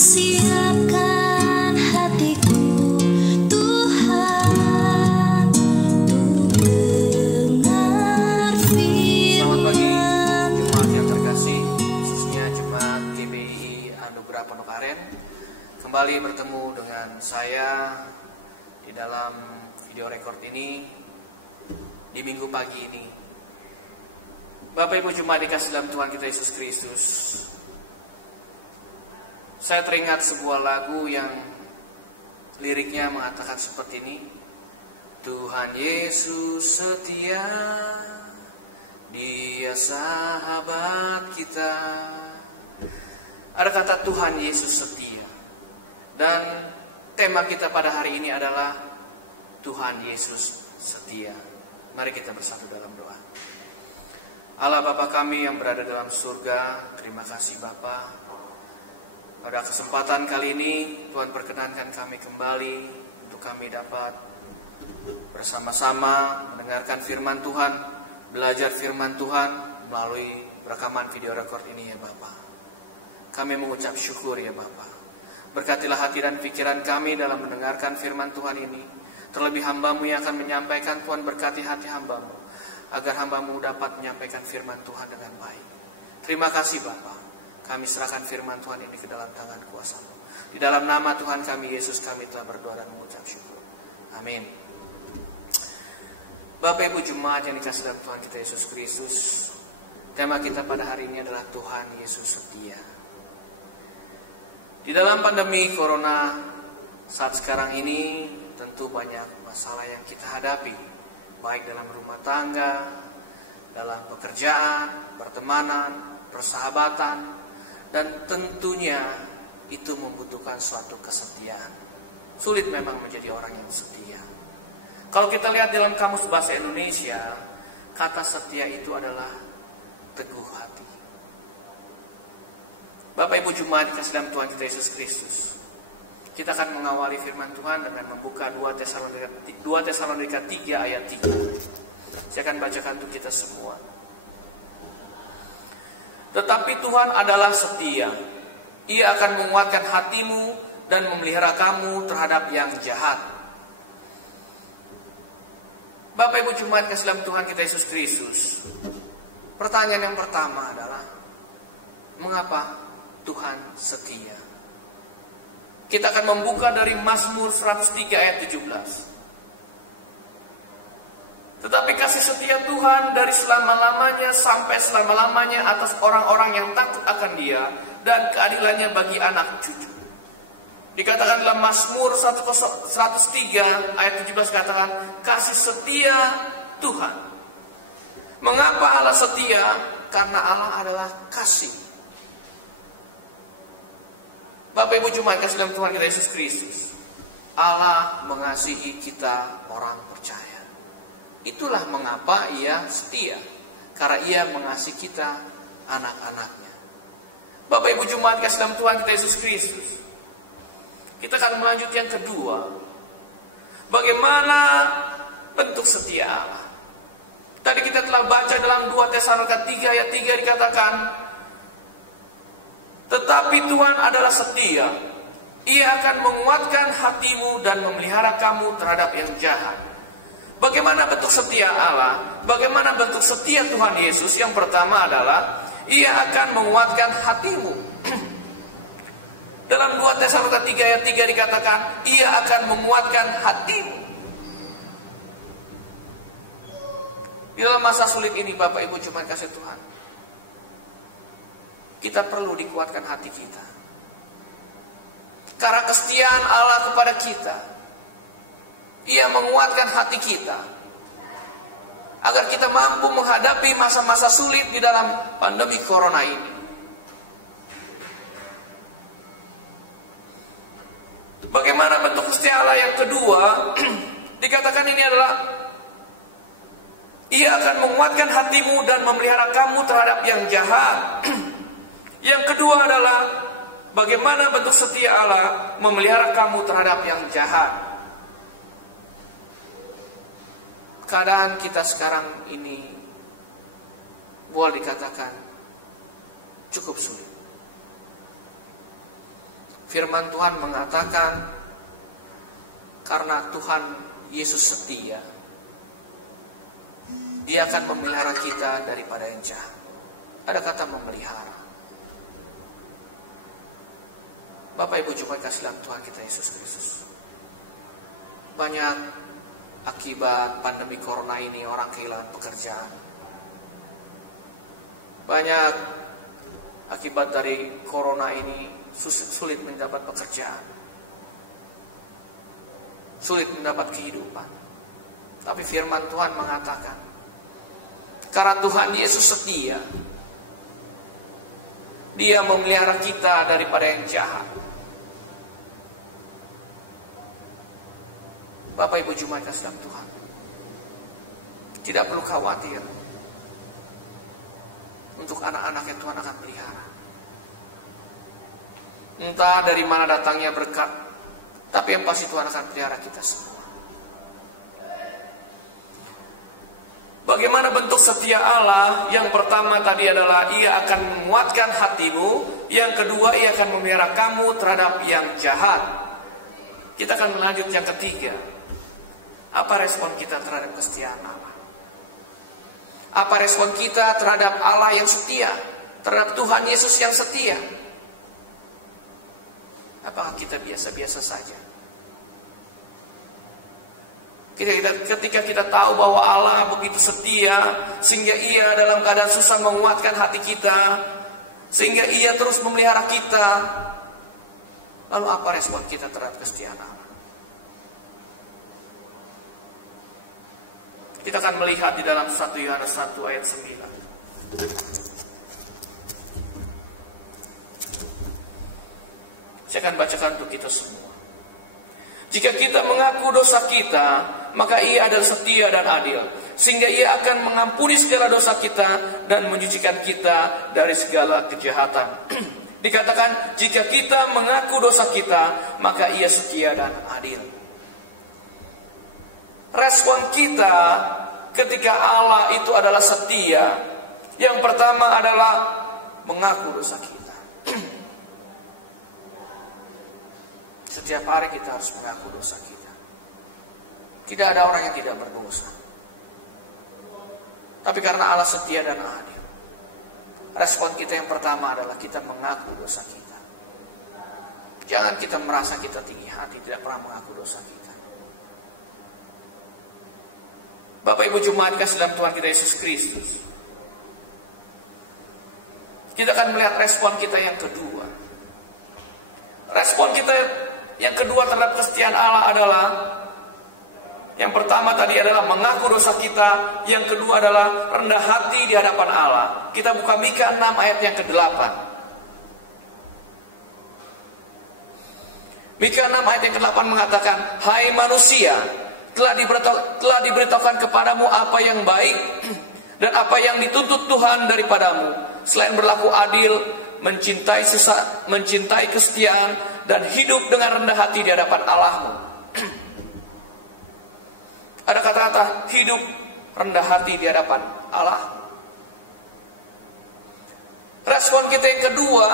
Siapkan hatiku Tuhan untuk dengar firman. Selamat pagi jemaat yang terkasih, khususnya jemaat GBI Anugerah Pondok Aren. Kembali bertemu dengan saya di dalam video record ini di minggu pagi ini. Bapak Ibu jemaat dikasih dalam Tuhan kita Yesus Kristus, saya teringat sebuah lagu yang liriknya mengatakan seperti ini. Tuhan Yesus setia, Dia sahabat kita. Ada kata Tuhan Yesus setia. Dan tema kita pada hari ini adalah Tuhan Yesus setia. Mari kita bersatu dalam doa. Allah Bapa kami yang berada dalam surga, terima kasih Bapa. Pada kesempatan kali ini Tuhan perkenankan kami kembali untuk kami dapat bersama-sama mendengarkan firman Tuhan, belajar firman Tuhan melalui rekaman video record ini ya Bapa. Kami mengucap syukur ya Bapa. Berkatilah hati dan pikiran kami dalam mendengarkan firman Tuhan ini. Terlebih hamba-Mu yang akan menyampaikan, Tuhan berkati hati hamba-Mu agar hamba-Mu dapat menyampaikan firman Tuhan dengan baik. Terima kasih Bapa. Kami serahkan firman Tuhan ini ke dalam tangan kuasa-Mu. Di dalam nama Tuhan kami Yesus kami telah berdoa dan mengucap syukur. Amin. Bapak Ibu jemaat yang dikasihi dalam Tuhan kita Yesus Kristus, tema kita pada hari ini adalah Tuhan Yesus setia. Di dalam pandemi Corona saat sekarang ini tentu banyak masalah yang kita hadapi, baik dalam rumah tangga, dalam pekerjaan, pertemanan, persahabatan, dan tentunya itu membutuhkan suatu kesetiaan. Sulit memang menjadi orang yang setia. Kalau kita lihat dalam kamus bahasa Indonesia, kata setia itu adalah teguh hati. Bapak Ibu jemaat dikasih dalam Tuhan kita Yesus Kristus, kita akan mengawali firman Tuhan dengan membuka 2 Tesalonika 3 ayat 3. Saya akan bacakan untuk kita semua. Tetapi Tuhan adalah setia. Ia akan menguatkan hatimu dan memelihara kamu terhadap yang jahat. Bapak Ibu jemaat kasih dalam Tuhan kita Yesus Kristus, pertanyaan yang pertama adalah, mengapa Tuhan setia? Kita akan membuka dari Mazmur 103 ayat 17. Tetapi kasih setia Tuhan dari selama-lamanya sampai selama-lamanya atas orang-orang yang takut akan Dia, dan keadilannya bagi anak cucu. Dikatakan dalam Mazmur 103 ayat 17, katakan kasih setia Tuhan. Mengapa Allah setia? Karena Allah adalah kasih. Bapak Ibu jemaat kasih dalam Tuhan kita Yesus Kristus, Allah mengasihi kita orang percaya. Itulah mengapa Ia setia, karena Ia mengasihi kita anak-anaknya. Bapak Ibu jemaat kasih dalam Tuhan kita Yesus Kristus, kita akan melanjut yang kedua. Bagaimana bentuk setia Allah? Tadi kita telah baca dalam 2 Tesalonika 3 ayat 3 dikatakan, tetapi Tuhan adalah setia. Ia akan menguatkan hatimu dan memelihara kamu terhadap yang jahat. Bagaimana bentuk setia Allah? Bagaimana bentuk setia Tuhan Yesus? Yang pertama adalah Ia akan menguatkan hatimu. Dalam 2 Tesalonika 3 ayat 3 dikatakan, Ia akan menguatkan hatimu. Di dalam masa sulit ini Bapak Ibu jemaat kasih Tuhan, kita perlu dikuatkan hati kita. Karena kesetiaan Allah kepada kita, Ia menguatkan hati kita agar kita mampu menghadapi masa-masa sulit di dalam pandemi Corona ini. Bagaimana bentuk kesetiaan Allah yang kedua? Dikatakan ini adalah Ia akan menguatkan hatimu dan memelihara kamu terhadap yang jahat. Yang kedua adalah bagaimana bentuk setia Allah memelihara kamu terhadap yang jahat. Keadaan kita sekarang ini boleh dikatakan cukup sulit. Firman Tuhan mengatakan, karena Tuhan Yesus setia, Dia akan memelihara kita daripada yang jahat. Ada kata memelihara. Bapak Ibu jemaat kasih dalam Tuhan kita Yesus Kristus, banyak akibat pandemi corona ini orang kehilangan pekerjaan. Banyak akibat dari corona ini sulit mendapat pekerjaan, sulit mendapat kehidupan. Tapi firman Tuhan mengatakan, karena Tuhan Yesus setia, Dia memelihara kita daripada yang jahat. Bapak Ibu jemaat kasih dalam Tuhan, tidak perlu khawatir untuk anak-anak yang Tuhan akan pelihara. Entah dari mana datangnya berkat, tapi yang pasti Tuhan akan pelihara kita semua. Bagaimana bentuk setia Allah? Yang pertama tadi adalah Ia akan menguatkan hatimu. Yang kedua, Ia akan memelihara kamu terhadap yang jahat. Kita akan melanjut yang ketiga. Apa respon kita terhadap kesetiaan Allah? Apa respon kita terhadap Allah yang setia, terhadap Tuhan Yesus yang setia? Apakah kita biasa-biasa saja? Ketika kita tahu bahwa Allah begitu setia, sehingga Ia dalam keadaan susah menguatkan hati kita, sehingga Ia terus memelihara kita, lalu apa respon kita terhadap kesetiaan Allah? Kita akan melihat di dalam 1 Yohanes 1 ayat 9. Saya akan bacakan untuk kita semua. Jika kita mengaku dosa kita, maka Ia adalah setia dan adil, sehingga Ia akan mengampuni segala dosa kita dan menyucikan kita dari segala kejahatan. Dikatakan, jika kita mengaku dosa kita, maka Ia setia dan adil. Respon kita ketika Allah itu adalah setia, yang pertama adalah mengaku dosa kita. Setiap hari kita harus mengaku dosa kita. Tidak ada orang yang tidak berdosa. Tapi karena Allah setia dan adil, respon kita yang pertama adalah kita mengaku dosa kita. Jangan kita merasa kita tinggi hati, tidak pernah mengaku dosa kita. Bapak Ibu jemaat kasih dalam Tuhan kita Yesus Kristus, kita akan melihat respon kita yang kedua. Respon kita yang kedua terhadap kesetiaan Allah adalah, yang pertama tadi adalah mengaku dosa kita, yang kedua adalah rendah hati di hadapan Allah. Kita buka Mika 6 ayat yang ke-8. Mika 6 ayat yang ke-8 mengatakan, hai manusia, telah diberitahukan kepadamu apa yang baik dan apa yang dituntut Tuhan daripadamu, selain berlaku adil, mencintai kesetiaan, dan hidup dengan rendah hati di hadapan Allahmu. Ada kata-kata hidup rendah hati di hadapan Allah. Respon kita yang kedua,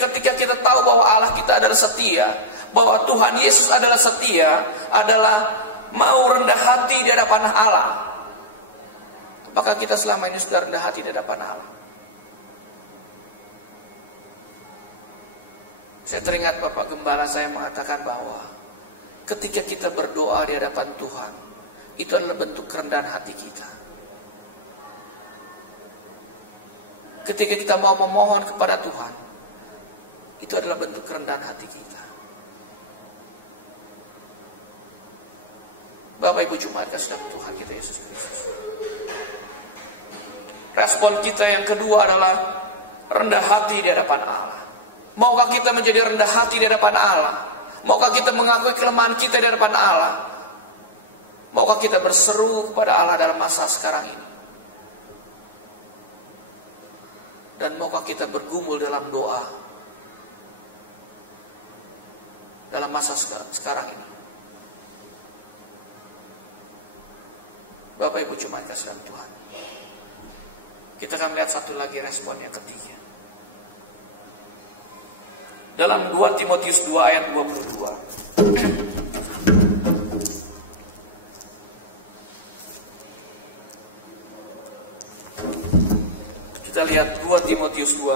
ketika kita tahu bahwa Allah kita adalah setia, bahwa Tuhan Yesus adalah setia, adalah mau rendah hati di hadapan Allah. Maka kita selama ini sudah rendah hati di hadapan Allah. Saya teringat Bapak Gembala saya mengatakan bahwa ketika kita berdoa di hadapan Tuhan, itu adalah bentuk kerendahan hati kita. Ketika kita mau memohon kepada Tuhan, itu adalah bentuk kerendahan hati kita. Bapak Ibu jemaat kasih dalam Tuhan kita Yesus Kristus, respon kita yang kedua adalah rendah hati di hadapan Allah. Maukah kita menjadi rendah hati di hadapan Allah? Maukah kita mengakui kelemahan kita di hadapan Allah? Maukah kita berseru kepada Allah dalam masa sekarang ini? Dan maukah kita bergumul dalam doa dalam masa sekarang ini? Bapak Ibu jemaat kasih dalam Tuhan, kita akan melihat satu lagi respon yang ketiga. Dalam 2 Timotius 2 ayat 22. Kita lihat 2 Timotius 2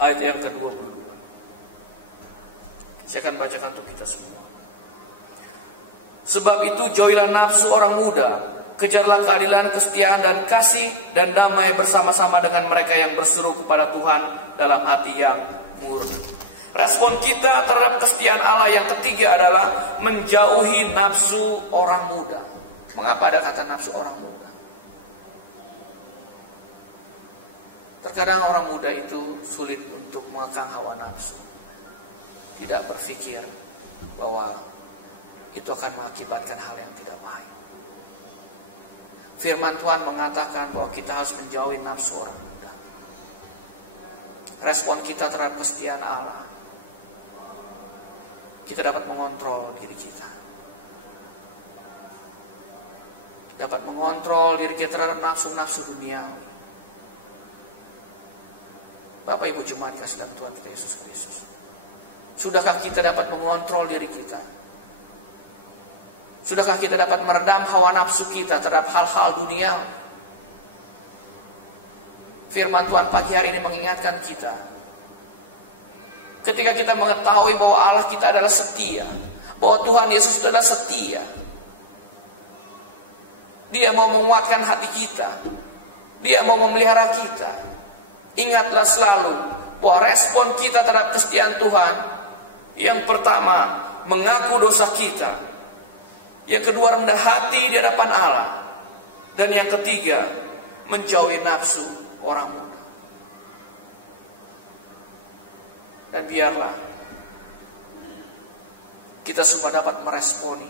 ayat yang ke-22. Saya akan bacakan untuk kita semua. Sebab itu jauhilah nafsu orang muda, kejarlah keadilan, kesetiaan dan kasih dan damai bersama-sama dengan mereka yang berseru kepada Tuhan dalam hati yang murni. Respon kita terhadap kesetiaan Allah yang ketiga adalah menjauhi nafsu orang muda. Mengapa ada kata nafsu orang muda? Terkadang orang muda itu sulit untuk mengekang hawa nafsu. Tidak berpikir bahwa itu akan mengakibatkan hal yang tidak baik. Firman Tuhan mengatakan bahwa kita harus menjauhi nafsu orang muda. Respon kita terhadap kesetiaan Allah, kita dapat mengontrol diri kita. Dapat mengontrol diri kita terhadap nafsu-nafsu duniawi. Bapak Ibu jemaat kasih dalam Tuhan kita Yesus Kristus. Sudahkah kita dapat mengontrol diri kita? Sudahkah kita dapat meredam hawa nafsu kita terhadap hal-hal dunia? Firman Tuhan pagi hari ini mengingatkan kita. Ketika kita mengetahui bahwa Allah kita adalah setia, bahwa Tuhan Yesus adalah setia, Dia mau menguatkan hati kita, Dia mau memelihara kita. Ingatlah selalu bahwa respon kita terhadap kesetiaan Tuhan, yang pertama mengaku dosa kita, yang kedua rendah hati di hadapan Allah, dan yang ketiga menjauhi nafsu orang muda. Dan biarlah kita semua dapat meresponi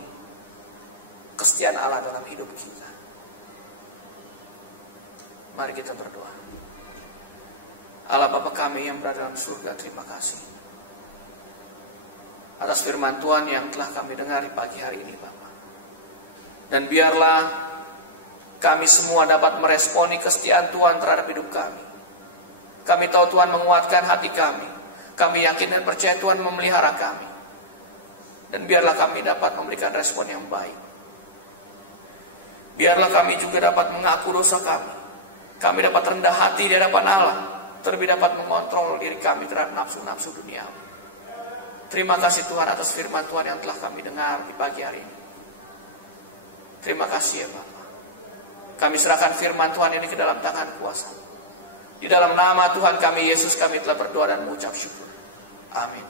kesetiaan Allah dalam hidup kita. Mari kita berdoa. Allah Bapa kami yang berada dalam surga, terima kasih atas firman Tuhan yang telah kami dengar di pagi hari ini Bapa. Dan biarlah kami semua dapat meresponi kesetiaan Tuhan terhadap hidup kami. Kami tahu Tuhan menguatkan hati kami. Kami yakin dan percaya Tuhan memelihara kami. Dan biarlah kami dapat memberikan respon yang baik. Biarlah kami juga dapat mengaku dosa kami. Kami dapat rendah hati di hadapan Allah. Terlebih dapat mengontrol diri kami terhadap nafsu-nafsu dunia. Terima kasih Tuhan atas firman Tuhan yang telah kami dengar di pagi hari ini. Terima kasih ya Bapak. Kami serahkan firman Tuhan ini ke dalam tangan kuasa. Di dalam nama Tuhan kami Yesus kami telah berdoa dan mengucap syukur. Amin.